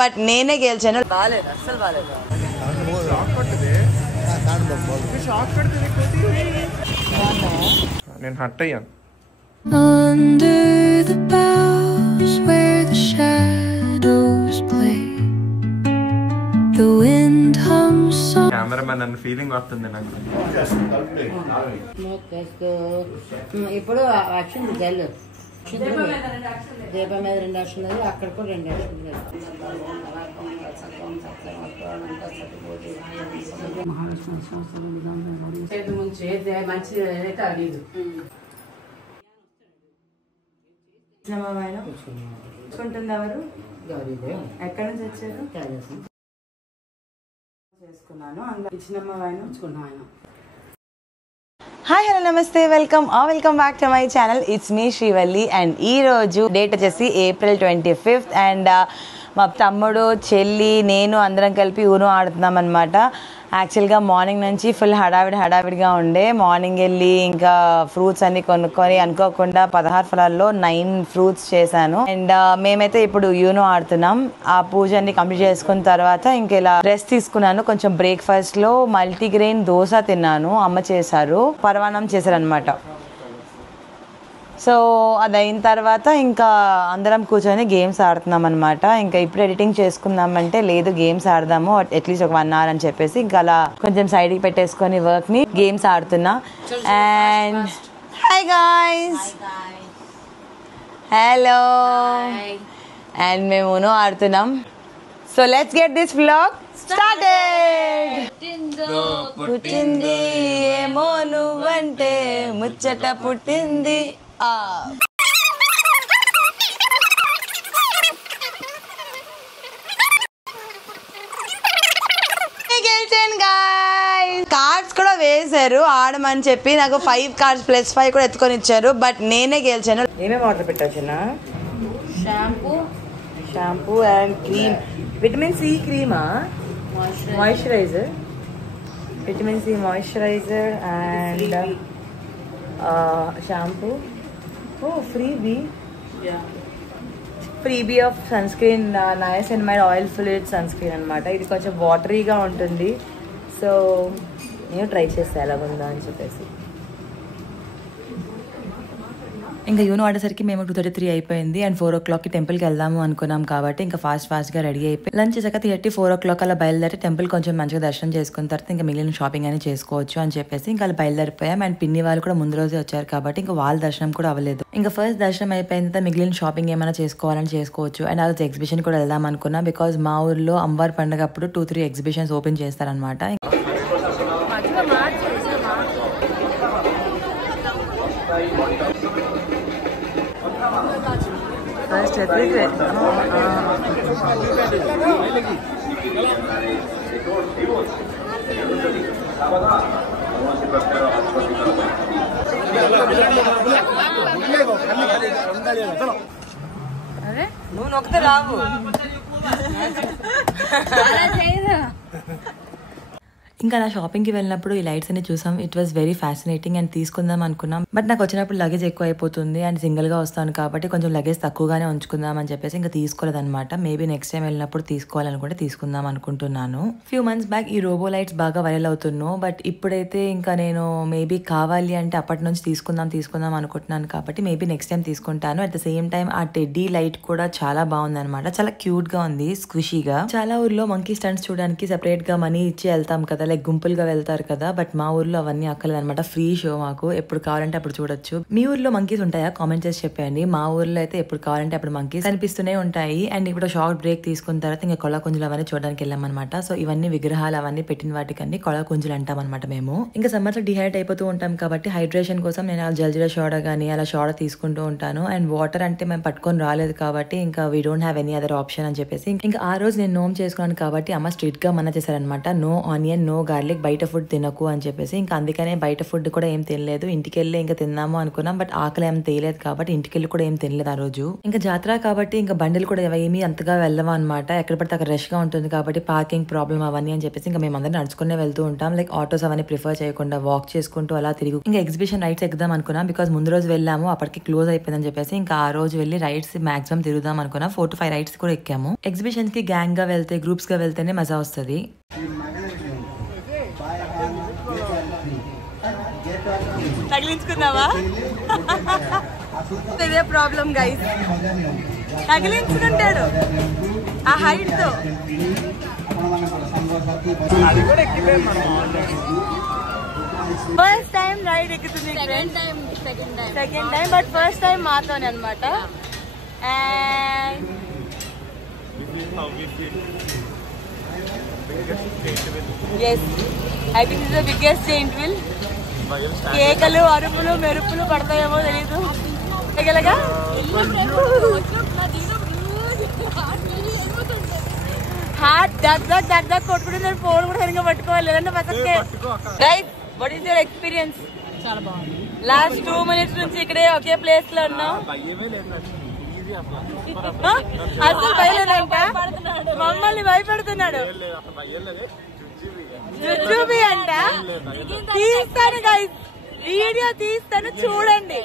But నేనే గెలిచాను. బాలేదు, అస్సలు బాలేదు. నేను హట్ అయ్యాను. కెమెరామెన్ అన్న ఫీలింగ్ వస్తుంది నాకు. ఇప్పుడు యాక్షన్ జల్లు దీపం మీద 2 యాక్షన్ లేదు, అక్కడ కూడా 2 యాక్షన్ లేదు. మంచిది అయితే అడిగి చూసుకుంటుంది ఎవరు? ఎక్కడి నుంచి వచ్చారు? చేసుకున్నాను. అందులో ఇచ్చినమ్మ వాయిన ఉంచుకున్నాను. హాయ్, హలో, నమస్తే, welcome back to my channel. It's me Srivalli. And ఈ రోజు డేట్ వచ్చేసి April 25th. అండ్ మా తమ్ముడు, చెల్లి, నేను అందరం కలిపి ఊను ఆడుతున్నాం అనమాట. యాక్చువల్గా మార్నింగ్ నుంచి ఫుల్ హడావిడిగా ఉండే. మార్నింగ్ వెళ్ళి ఇంకా ఫ్రూట్స్ అన్ని కొనుక్కొని అనుకోకుండా 16 ఫలాల్లో 9 ఫ్రూట్స్ చేశాను. అండ్ మేమైతే ఇప్పుడు యూనో ఆడుతున్నాం. ఆ పూజ అన్ని కంప్లీట్ చేసుకున్న తర్వాత ఇంక ఇలా రెస్ట్ తీసుకున్నాను. కొంచెం బ్రేక్ఫాస్ట్లో మల్టీగ్రెయిన్ దోశ తిన్నాను. అమ్మ చేశారు, పరవాన్నం చేశారనమాట. సో అది అయిన తర్వాత ఇంకా అందరం కూర్చొని గేమ్స్ ఆడుతున్నాం అనమాట. ఇంకా ఇప్పుడు ఎడిటింగ్ చేసుకుందామంటే లేదు, గేమ్స్ ఆడదాము అట్లీస్ట్ ఒక 1 hour అని చెప్పేసి ఇంకా అలా కొంచెం సైడ్కి పెట్టేసుకొని వర్క్ని గేమ్స్ ఆడుతున్నా. And hi guys, hello. And మేము ఊనో ఆడుతున్నాం. So let's get this vlog started. పుట్టింది ఏమో నువ్వంటే ముచ్చట పుట్టింది. కార్డ్స్ కూడా వేశారు ఆడమని చెప్పి. నాకు 5 cards + 5 కూడా ఎత్తుకొని ఇచ్చారు. బట్ నేనే గెలిచాను. ఏమేమి ఆర్డర్ పెట్టొచ్చునా? Shampoo and cream, vitamin C క్రీమా, moisturiser, vitamin C moisturiser and shampoo. Freebie of sunscreen, niacinamide oil filled sunscreen అనమాట. ఇది కొంచెం వాటరీగా ఉంటుంది. సో నేను ట్రై చేస్తాను ఎలాగుందా అని చెప్పేసి. ఇంకా యూనో ఆడేసరికి మేము 2:33 అయిపోయింది. అండ్ 4 o'clockకి టెంపుల్కి వెళ్దాము అనుకున్నాం కాబట్టి ఇంకా ఫాస్ట్గా రెడీ అయిపోయి లంచ్ చేసాక 4 o'clock అలా బయలుదేరి టెంపుల్ కొంచెం మంచిగా దర్శనం చేసుకున్న తర్వాత ఇంకా మిగిలిన షాపింగ్ అని చేసుకోవచ్చు అని చెప్పేసి ఇంకా అలా బయలుదేరిపోయాం. అండ్ పిన్ని వాళ్ళు కూడా ముందు రోజే వచ్చారు కాబట్టి ఇంకా వాళ్ళ దర్శనం కూడా అవ్వలేదు. ఇంకా ఫస్ట్ దర్శనం అయిపోయిన తర్వాత మిగిలిన షాపింగ్ ఏమైనా చేసుకోవాలని చేసుకోవచ్చు. అండ్ ఆ రోజు ఎగ్జిబిషన్ కూడా వెళ్దాం అనుకున్నా. బికాజ్ మా ఊర్లో అమ్మవారి పండుగ అప్పుడు 2-3 ఎగ్జిబిషన్స్ ఓపెన్ చేస్తారనమాట. నువ్వు నొక్కితే రావు. ఇంకా నా షాపింగ్కి వెళ్ళినప్పుడు ఈ లైట్స్ అన్ని చూసాం. It was very fascinating and తీసుకుందాం అనుకున్నాం. బట్ నాకు వచ్చినప్పుడు లగేజ్ ఎక్కువ అయిపోతుంది అండ్ సింగిల్గా వస్తాను కాబట్టి కొంచెం లగేజ్ తక్కువగానే ఉంచుకుందాం అని చెప్పేసి ఇంకా తీసుకోలేదన్నమాట. మేబీ నెక్స్ట్ టైం వెళ్ళినప్పుడు తీసుకోవాలనుకుంటే తీసుకుందాం అనుకుంటున్నాను. ఫ్యూ మంత్స్ బ్యాక్ ఈ రోబో లైట్స్ బాగా వైరల్ అవుతున్నాను. బట్ ఇప్పుడైతే ఇంకా నేను మేబీ కావాలి అంటే అప్పటి నుంచి తీసుకుందాం అనుకుంటున్నాను కాబట్టి మేబీ నెక్స్ట్ టైం తీసుకుంటాను. అట్ ద సేమ్ టైం ఆ టెడ్డీ లైట్ కూడా చాలా బాగుంది అనమాట. చాలా క్యూట్ గా ఉంది, స్క్విషీగా. చాలా ఊర్లో మంకీ స్టంట్స్ చూడడానికి సెపరేట్ గా మనీ ఇచ్చి వెళ్తాం కదా, లైక్ గుంపులుగా వెళ్తారు కదా. బట్ మా ఊర్లో అవన్నీ అక్కర్లేదు అనమాట. ఫ్రీ షో మాకు, ఎప్పుడు కావాలంటే అప్పుడు చూడొచ్చు. మీ ఊర్లో మంకీస్ ఉంటాయా? కామెంట్ చేసి చెప్పండి. మా ఊర్లో అయితే ఎప్పుడు కావాలంటే అప్పుడు మంకీస్ కనిపిస్తూనే ఉంటాయి. అండ్ ఇప్పుడు షార్ట్ బ్రేక్ తీసుకున్న తర్వాత ఇంకా కొళ కుంజులు అవన్నీ చూడడానికి వెళ్ళాం అనమాట. సో ఇవన్నీ విగ్రహాలు అవన్నీ పెట్టిన వాటికన్నీ కొళ కుంజులు అంటాం అనమాట మేము. ఇంకా సమ్మర్ లో డిహైడ్రేట్ అయిపోతూ ఉంటాం కాబట్టి హైడ్రేషన్ కోసం నేను జల్జీరా సోడా గానీ అలా సోడా తీసుకుంటూ ఉంటాను. అండ్ వాటర్ అంటే మేము పట్టుకొని రాలేదు కాబట్టి ఇంకా we don't have any other option అని చెప్పేసి ఇంకా ఆ రోజు నేను నోమ్ చేసుకున్నాను కాబట్టి అమ్మ స్ట్రిక్ట్ గా మన్నా చేశారనమాట. నో ఆనియన్, నో గార్లిక్, బయట ఫుడ్ తినకు అని చెప్పేసి ఇంకా అందుకనే బయట ఫుడ్ కూడా ఏం తినలేదు. ఇంటికి వెళ్ళి ఇంకా తిందాము అనుకున్నాం, బట్ ఆకలి ఏం తేలేదు కాబట్టి ఇంటికి వెళ్ళి కూడా ఏం తినలేదు ఆ రోజు. ఇంకా జాతర కాబట్టి ఇంకా బండిలు కూడా ఏమీ అంతగా వెళ్ళవా అనమాట. ఎక్కడ పడితే అక్కడ రష్ గా ఉంటుంది కాబట్టి పార్కింగ్ ప్రాబ్లమ్ అవన్నీ అని చెప్పేసి ఇంకా మేము అందరం నడుచుకునే వెళ్తూ ఉంటాం. లైక్ ఆటోస్ అవన్నీ ప్రిఫర్ చేయకుండా వాక్ చేసుకుంటూ అలా తిరిగి ఇంకా ఎగ్జిబిషన్ రైడ్స్ ఎక్కుదాం అనుకున్నాం. బికాస్ ముందు రోజు వెళ్ళాము, అప్పటికి క్లోజ్ అయిపోయిందని చెప్పేసి ఇంకా ఆ రోజు వెళ్ళి రైడ్స్ మాక్సిమం తిరుగుదాం అనుకున్నాం. 4 to 5 రైడ్స్ కూడా ఎక్కాము. ఎగ్జిబిషన్ కి గ్యాంగ్ గా వెళ్తే, గ్రూప్స్ గా వెళ్తేనే మజా వస్తుంది. తగిలించుకున్నావా? ఇదే ప్రాబ్లం గైస్, తగిలించుకుంటాడు ఆ హైట్ తో. ఫస్ట్ టైం రైడ్ ఎక్కుతుంది, second time but first time మాతోనే అనమాట. And yes, I think this is the biggest giant wheel. కేకలు, అరుపులు, మెరుపులు పడతాయేమో తెలీదు. హార్ట్ దగ్ దగ్ దగ్ దగ్ కొట్టుకుంటే ఫోన్ కూడా సరిగ్గా పట్టుకోవాలి, లేదంటే పక్కకే. Right, what is your experience? చాలా బాగుంది. లాస్ట్ 2 minutes నుంచి ఇక్కడే ఒకే ప్లేస్ లో ఉన్నాం. అసలు భయలేదంట, మమ్మల్ని భయపెడుతున్నాడు. జుజుబి అంట. తీస్తాను గైస్, వీడియో తీస్తాను, చూడండి.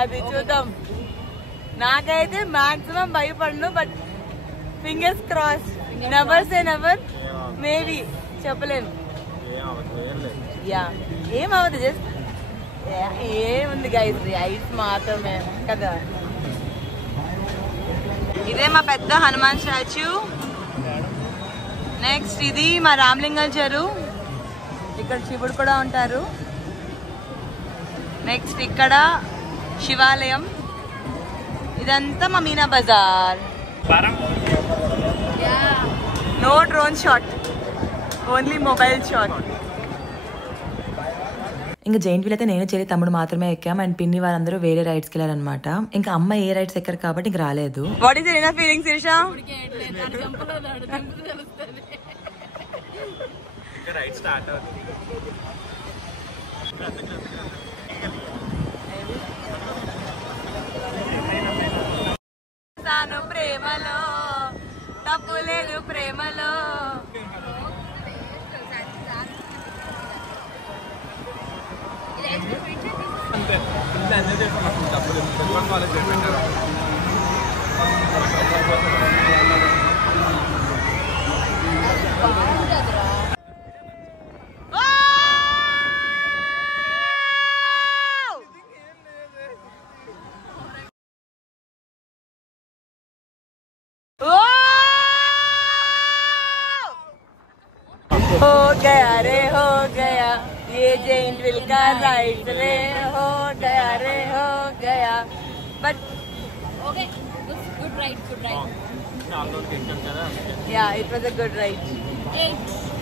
అది చూద్దాం. నాకైతే మాక్సిమం భయపడను, but fingers cross. Never say never, maybe చెప్పలేను. యా, ఏమవదు, జస్ట్ ఏముంది గైస్, రైడ్స్ మాత్రమే కదా. ఇదే మా పెద్ద హనుమాన్ స్టాచ్యూ. నెక్స్ట్ ఇది మా రామలింగం చెరువు, ఇక్కడ శివుడు కూడా ఉంటారు. నెక్స్ట్ ఇక్కడ శివాలయం. ఇదంతా మా Meena Bazaar. No drone shot, only mobile shot. ఇంకా జైంట్ వీల్ అయితే నేను చెల్లి తమ్ముడు మాత్రమే ఎక్కాం, అండ్ పిన్ని వాళ్ళందరూ వేరే రైడ్స్కి వెళ్ళారనమాట. ఇంకా అమ్మ ఏ రైడ్స్ ఎక్కరు కాబట్టి ఇంక రాలేదు. What is your feeling Sirisha? ప్రేమలో తప్పు లేదు, ప్రేమలో हो गया रे, हो गया ये जैंट व्हील का राइड रे, हो गया रे, हो गया. But okay, good ride, good ride. Yeah, it was a good ride.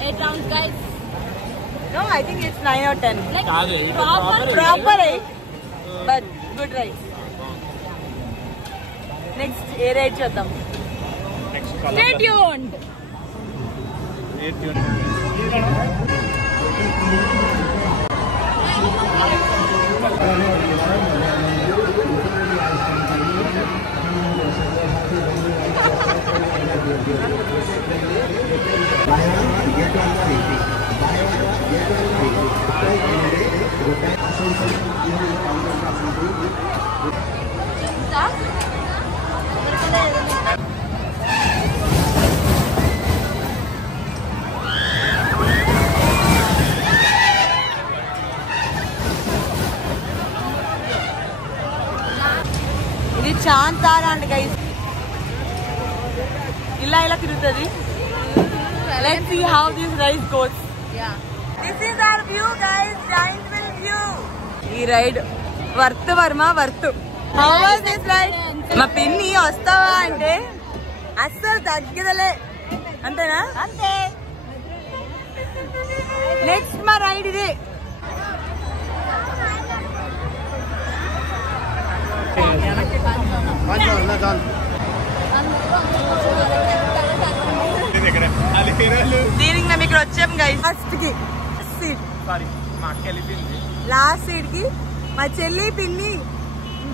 8 rounds, guys. No, I think it's 9 or 10. Like proper 8, but good ride. Next, ఏ రైడ్ చూద్దాం. Stay tuned. ఇది చాంతారా అండి గైస్, ఇలా ఇలా తిరుగుతుంది. Let's see how this ride goes. Yeah. This is our view, guys. Giant wheel view. ఈ ride worth వర్మ, worth. How was this ride? మా పిన్ని వస్తావా అంటే అస్సలు తగ్గదలే. అంతేనా? అంతే. నెక్స్ట్ మా రైడ్ ఇదే. దగ్గర దీనికి మేము ఇక్కడ వచ్చాం గైస్ ఫస్ట్ కి సీట్ సారీ మా అక్క వెళ్ళిపోయింది లాస్ట్ సీట్ కి మా చెల్లి పిన్ని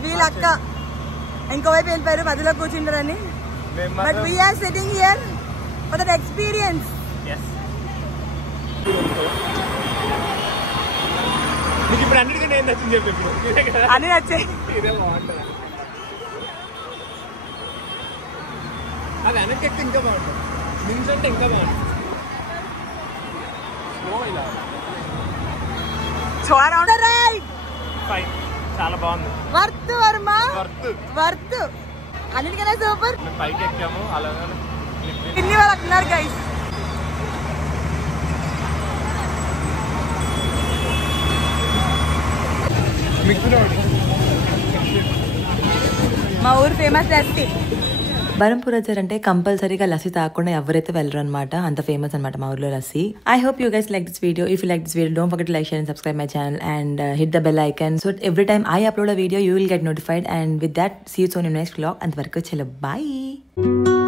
వీళ్ళ అక్క ఇంకోవైపు వెళ్ళిపోయారు మధ్యలో కూర్చుంటారని but we're sitting here for that experience నీకు ఇప్పుడు అన్నిటికంటే ఏం నచ్చింది చెప్పి ఇప్పుడు అని నచ్చాయి ఇదే బాగుంటుంది అది వెనక్కి ఎక్కి ఇంకా బాగుంటుంది నించుంటే ఇంకా బాగుంటుంది ఇలా ఫైన్ చాలా బాగుంది వర్త్ వర్మ వర్త్ వర్త్ అన్నిటికన్నా సూపర్ మేము పైకి ఎక్కాము అలాగే పిన్ని వాళ్ళు అన్నారు గైస్ మా ఊరు ఫేమస్ లస్సీ బరంపూర్ వచ్చారంటే కంపల్సరీగా లస్సీ తాగకుండా ఎవరైతే వెళ్ళరు అనమాట అంత ఫేమస్ అనమాట మా ఊర్లో lassi I hope you guys like this video if you like this video don't forget to like share and subscribe my channel and hit the bell icon so every time I upload a video you will get notified and with that see you soon in next vlog అంతవరకు చలో bye